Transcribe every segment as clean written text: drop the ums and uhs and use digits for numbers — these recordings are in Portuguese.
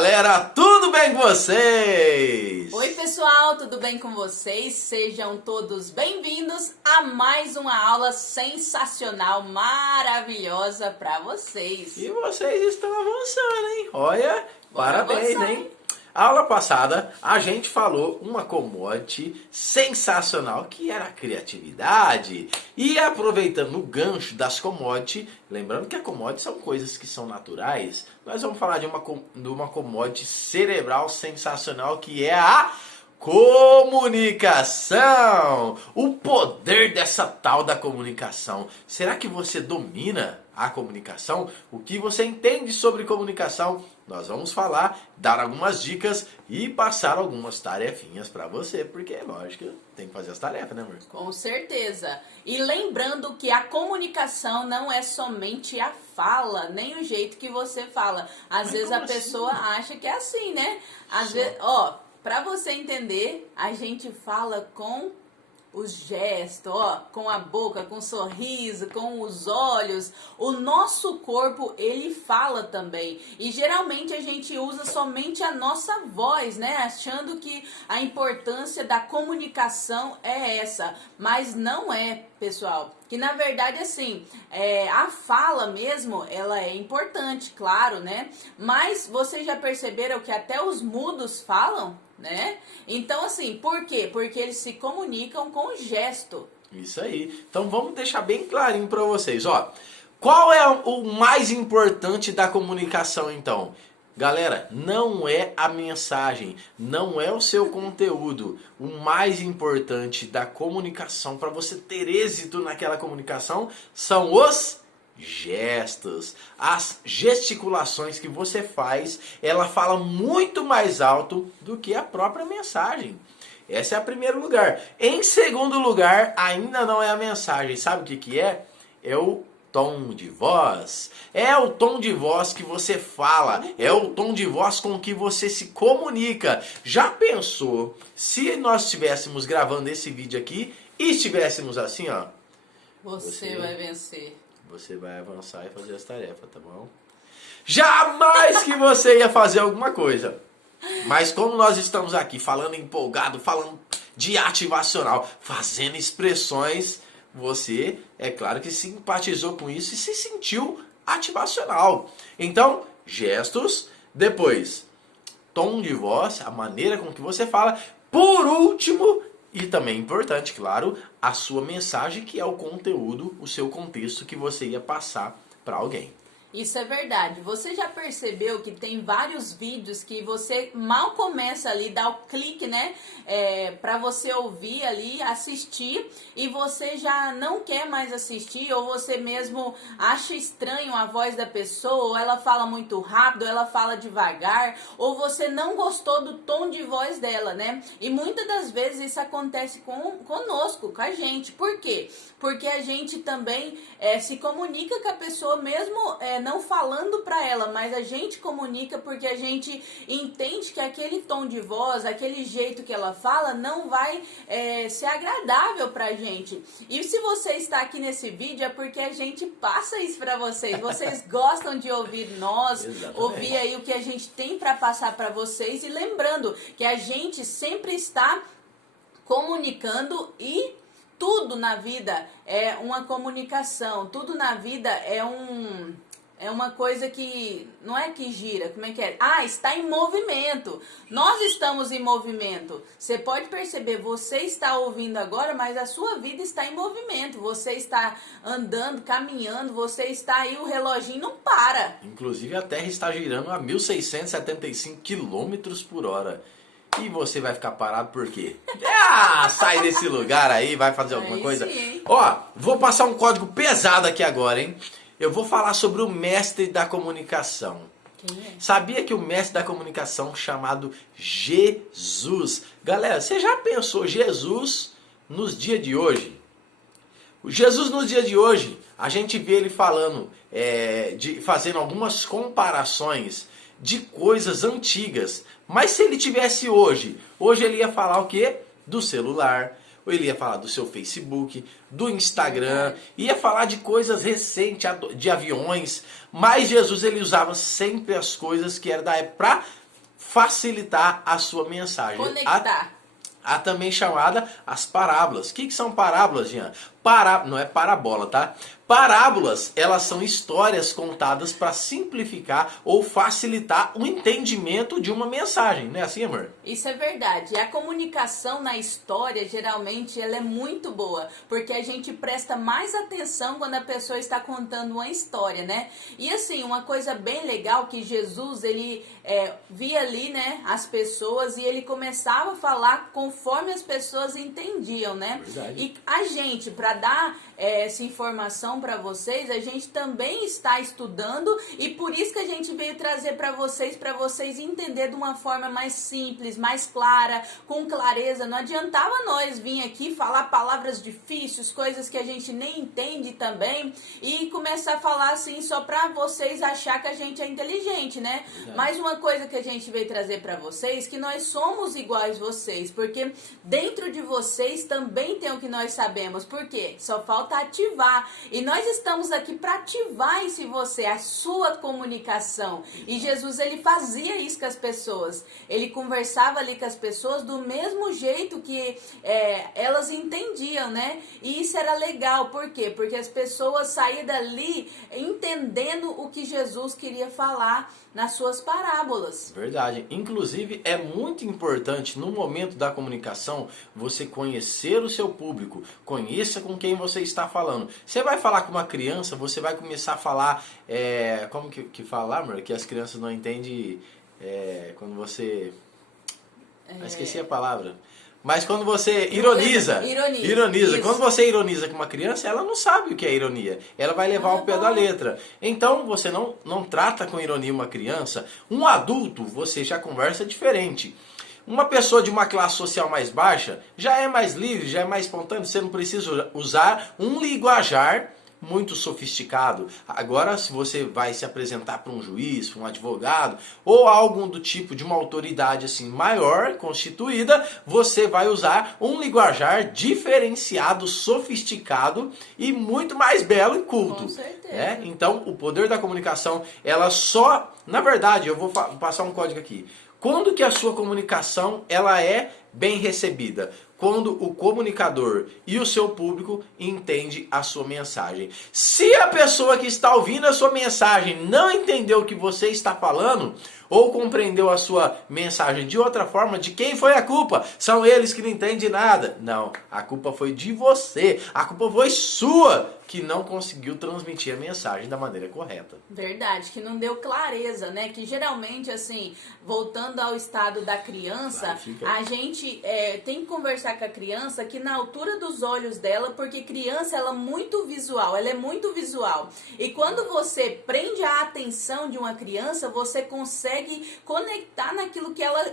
galera, tudo bem com vocês? Oi pessoal, tudo bem com vocês? Sejam todos bem-vindos a mais uma aula sensacional, maravilhosa para vocês. E vocês estão avançando, hein? Olha, parabéns, avançar, hein? A aula passada a gente falou uma commodity sensacional que era a criatividade. E aproveitando o gancho das commodities, lembrando que a commodity são coisas que são naturais, nós vamos falar de uma commodity cerebral sensacional que é a comunicação. O poder dessa tal da comunicação. Será que você domina a comunicação? O que você entende sobre comunicação? Nós vamos falar, dar algumas dicas e passar algumas tarefinhas para você, porque é lógico, tem que fazer as tarefas, né, amor? Com certeza. E lembrando que a comunicação não é somente a fala, nem o jeito que você fala. Às vezes a pessoa acha que é assim, né? Às vezes, para você entender, a gente fala com os gestos, com a boca, com o sorriso, com os olhos. O nosso corpo, ele fala também. E geralmente a gente usa somente a nossa voz, né? Achando que a importância da comunicação é essa. Mas não é, pessoal. Que na verdade, assim, a fala mesmo, ela é importante, claro, né? Mas vocês já perceberam que até os mudos falam? Né? Então, assim, por quê? Porque eles se comunicam com gesto. Isso aí. Então vamos deixar bem clarinho para vocês, ó. Qual é o mais importante da comunicação, então? Galera, não é a mensagem, não é o seu conteúdo. O mais importante da comunicação, para você ter êxito naquela comunicação, são os gestos, as gesticulações que você faz. Ela fala muito mais alto do que a própria mensagem. Esse é o primeiro lugar. Em segundo lugar, ainda não é a mensagem. Sabe o que é? É o tom de voz. É o tom de voz que você fala. É o tom de voz com que você se comunica. Já pensou se nós estivéssemos gravando esse vídeo aqui e estivéssemos assim, ó? Você vai vencer. Você vai avançar e fazer as tarefas, tá bom? Jamais que você ia fazer alguma coisa. Mas como nós estamos aqui falando empolgado, falando de ativacional, fazendo expressões, você, é claro que simpatizou com isso e se sentiu ativacional. Então, gestos, depois, tom de voz, a maneira com que você fala. Por último, e também importante, claro, a sua mensagem, que é o conteúdo, o seu contexto que você ia passar para alguém. Isso é verdade. Você já percebeu que tem vários vídeos que você mal começa ali, dá o clique, né? Pra você ouvir ali, assistir, e você já não quer mais assistir, ou você mesmo acha estranho a voz da pessoa, ou ela fala muito rápido, ou ela fala devagar, ou você não gostou do tom de voz dela, né? E muitas das vezes isso acontece conosco, com a gente. Por quê? Porque a gente também se comunica com a pessoa mesmo não falando pra ela, mas a gente comunica porque a gente entende que aquele tom de voz, aquele jeito que ela fala não vai ser agradável pra gente. E se você está aqui nesse vídeo é porque a gente passa isso pra vocês. Vocês gostam de ouvir nós, ouvir aí o que a gente tem pra passar pra vocês, e lembrando que a gente sempre está comunicando, e tudo na vida é uma comunicação, tudo na vida é uma coisa que não é que gira, como é que é? Está em movimento. Nós estamos em movimento. Você pode perceber, você está ouvindo agora, mas a sua vida está em movimento. Você está andando, caminhando, você está aí, o reloginho não para. Inclusive a Terra está girando a 1.675 km por hora. E você vai ficar parado por quê? Sai desse lugar aí, vai fazer alguma coisa. Sim. Ó, vou passar um código pesado aqui agora, hein? Eu vou falar sobre o mestre da comunicação. Quem é? Sabia que o mestre da comunicação chamado Jesus? Galera, você já pensou Jesus nos dias de hoje? O Jesus nos dias de hoje, a gente vê ele falando, fazendo algumas comparações de coisas antigas. Mas se ele tivesse hoje ele ia falar o quê? Do celular. Ou ele ia falar do seu Facebook, do Instagram, ia falar de coisas recentes, de aviões. Mas Jesus, ele usava sempre as coisas que eram da época para facilitar a sua mensagem. Conectar. Há também chamada as parábolas. O que são parábolas, Jean? Não é parabola, tá? Parábolas, elas são histórias contadas para simplificar ou facilitar o entendimento de uma mensagem. Não é assim, amor? Isso é verdade. A comunicação na história, geralmente, ela é muito boa. Porque a gente presta mais atenção quando a pessoa está contando uma história, né? E assim, uma coisa bem legal que Jesus, ele via ali, né, as pessoas e ele começava a falar conforme as pessoas entendiam, né? Verdade. E a gente, para dar essa informação para vocês, a gente também está estudando e por isso que a gente veio trazer para vocês entenderem de uma forma mais simples, mais clara, com clareza. Não adiantava nós vir aqui falar palavras difíceis, coisas que a gente nem entende também e começar a falar assim só para vocês achar que a gente é inteligente, né? Mas uma coisa que a gente veio trazer para vocês, que nós somos iguais vocês, porque dentro de vocês também tem o que nós sabemos. Por quê? Só falta ativar. E nós estamos aqui para ativar em você, a sua comunicação. E Jesus, ele fazia isso com as pessoas. Ele conversava ali com as pessoas do mesmo jeito que elas entendiam, né? E isso era legal. Por quê? Porque as pessoas saíam dali entendendo o que Jesus queria falar nas suas parábolas. Verdade. Inclusive, é muito importante no momento da comunicação você conhecer o seu público, conheça com quem você está falando. Você vai falar com uma criança, você vai começar a falar, como que fala, amor? Que as crianças não entendem quando você... esqueci a palavra. Mas quando você ironiza. Quando você ironiza com uma criança, ela não sabe o que é ironia. Ela vai levar ao pé da letra. Então, você não trata com ironia uma criança. Um adulto, você já conversa diferente. Uma pessoa de uma classe social mais baixa já é mais livre, já é mais espontâneo. Você não precisa usar um linguajar muito sofisticado. Agora, se você vai se apresentar para um juiz, para um advogado ou algum do tipo de uma autoridade assim maior, constituída, você vai usar um linguajar diferenciado, sofisticado e muito mais belo e culto. Com certeza. Né? Então, o poder da comunicação, ela só... Na verdade, eu vou passar um código aqui. Quando que a sua comunicação ela é bem recebida? Quando o comunicador e o seu público entende a sua mensagem. Se a pessoa que está ouvindo a sua mensagem não entendeu o que você está falando, ou compreendeu a sua mensagem de outra forma, de quem foi a culpa? São eles que não entendem nada. Não, a culpa foi de você. A culpa foi sua que não conseguiu transmitir a mensagem da maneira correta. Verdade, que não deu clareza, né? Que geralmente, assim, voltando ao estado da criança, a gente tem que conversar com a criança que na altura dos olhos dela, porque criança, ela é muito visual, E quando você prende a atenção de uma criança, você consegue conectar naquilo que ela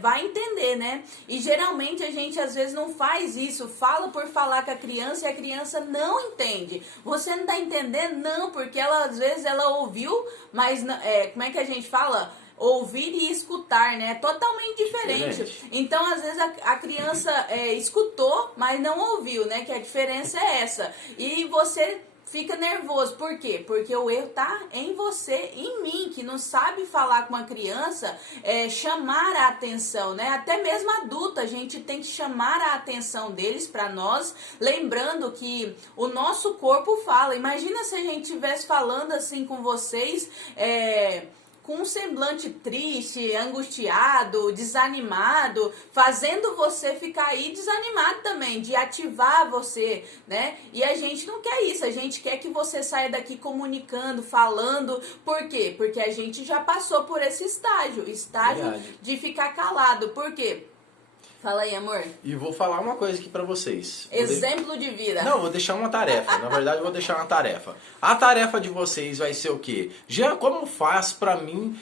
vai entender, né? E geralmente a gente às vezes não faz isso, fala por falar com a criança e a criança não entende. Você não tá entendendo? Não, porque ela às vezes ela ouviu, mas como é que a gente fala? Ouvir e escutar, né? Totalmente diferente. Então, às vezes, a criança escutou, mas não ouviu, né? Que a diferença é essa. E você fica nervoso. Por quê? Porque o erro tá em você, em mim, que não sabe falar com uma criança, chamar a atenção, né? Até mesmo adulta, a gente tem que chamar a atenção deles para nós, lembrando que o nosso corpo fala. Imagina se a gente estivesse falando assim com vocês, com um semblante triste, angustiado, desanimado, fazendo você ficar aí desanimado também, de ativar você, né? E a gente não quer isso, a gente quer que você saia daqui comunicando, falando. Por quê? Porque a gente já passou por esse estágio Verdade. de ficar calado. Por quê? Fala aí, amor. E vou falar uma coisa aqui pra vocês. Exemplo de vida. Não, vou deixar uma tarefa. Na verdade, eu vou deixar uma tarefa. A tarefa de vocês vai ser o quê? Jean, como faz pra mim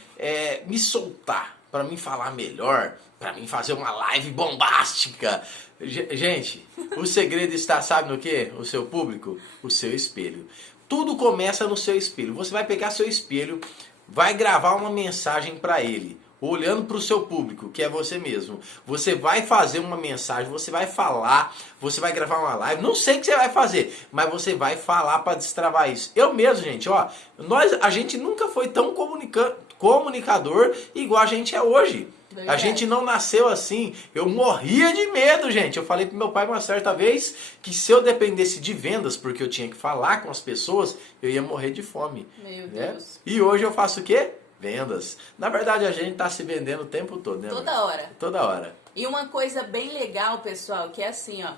me soltar? Pra mim falar melhor? Pra mim fazer uma live bombástica? Gente, o segredo está, sabe no quê? O seu público? O seu espelho. Tudo começa no seu espelho. Você vai pegar seu espelho, vai gravar uma mensagem pra ele. Olhando para o seu público, que é você mesmo. Você vai fazer uma mensagem, você vai falar, você vai gravar uma live. Não sei o que você vai fazer, mas você vai falar para destravar isso. Eu mesmo, gente, ó, a gente nunca foi tão comunicador igual a gente é hoje. Verdade. A gente não nasceu assim. Eu morria de medo, gente. Eu falei pro meu pai uma certa vez que se eu dependesse de vendas, porque eu tinha que falar com as pessoas, eu ia morrer de fome. Meu né? Deus. E hoje eu faço o quê? Vendas. Na verdade, a gente tá se vendendo o tempo todo, né? Toda amor? hora. Toda hora. E uma coisa bem legal, pessoal, que é assim, ó,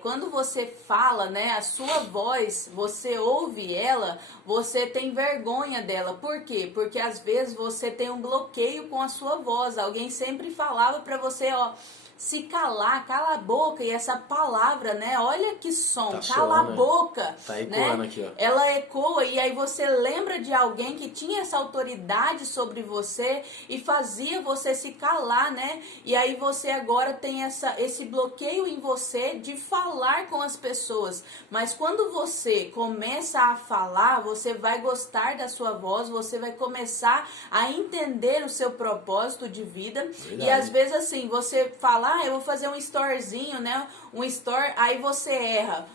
quando você fala, né, a sua voz, você ouve ela, você tem vergonha dela. Por quê? Porque às vezes você tem um bloqueio com a sua voz. Alguém sempre falava pra você, ó, se calar, cala a boca. E essa palavra, né, olha que som, Tá cala soando, a né? boca. Tá ecoando né? aqui, ó. Ela ecoa e aí você lembra de alguém que tinha essa autoridade sobre você e fazia você se calar, né? E aí você agora tem esse bloqueio em você de falar com as pessoas. Mas quando você começa a falar, você vai gostar da sua voz, você vai começar a entender o seu propósito de vida. Verdade. E às vezes assim, você fala, eu vou fazer um storyzinho, né? Um story, aí você erra.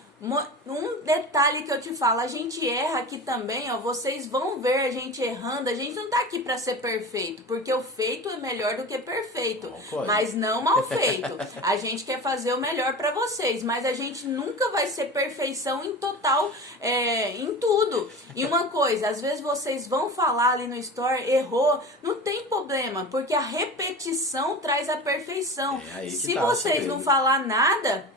Um detalhe que eu te falo, a gente erra aqui também, ó, vocês vão ver a gente errando, a gente não tá aqui pra ser perfeito, porque o feito é melhor do que perfeito, mas não mal feito. A gente quer fazer o melhor pra vocês, mas a gente nunca vai ser perfeição em total, em tudo. E uma coisa, às vezes vocês vão falar ali no story, errou, não tem problema, porque a repetição traz a perfeição. Se vocês não falar nada,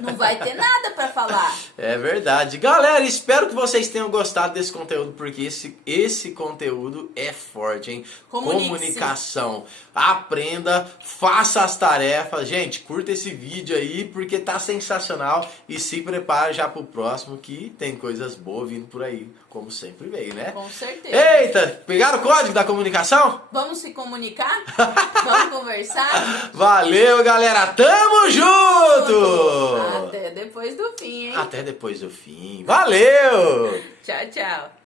não vai ter nada pra falar. É verdade. Galera, espero que vocês tenham gostado desse conteúdo, porque esse conteúdo é forte, hein? Comunicação. Aprenda, faça as tarefas. Gente, curta esse vídeo aí, porque tá sensacional. E se prepare já pro próximo, que tem coisas boas vindo por aí, como sempre veio, né? Com certeza. Eita, pegaram o código da comunicação? Vamos se comunicar? Vamos conversar? Valeu, galera. Tamo junto! Até depois do fim, hein? Até depois do fim. Valeu! Tchau, tchau.